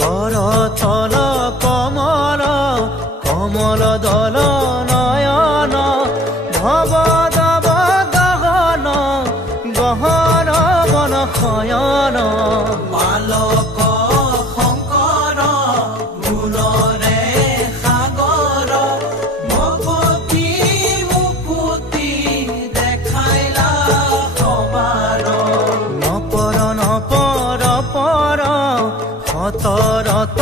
করতল কমল কমল দল নয়ন ভব দব গহন গহন বন শয়ন বালক শংকৰ মূলৰে সাগৰ ভকতি মুকুতি দেখাইলা সবাৰ নপৰ নপৰ পৰ হতৰত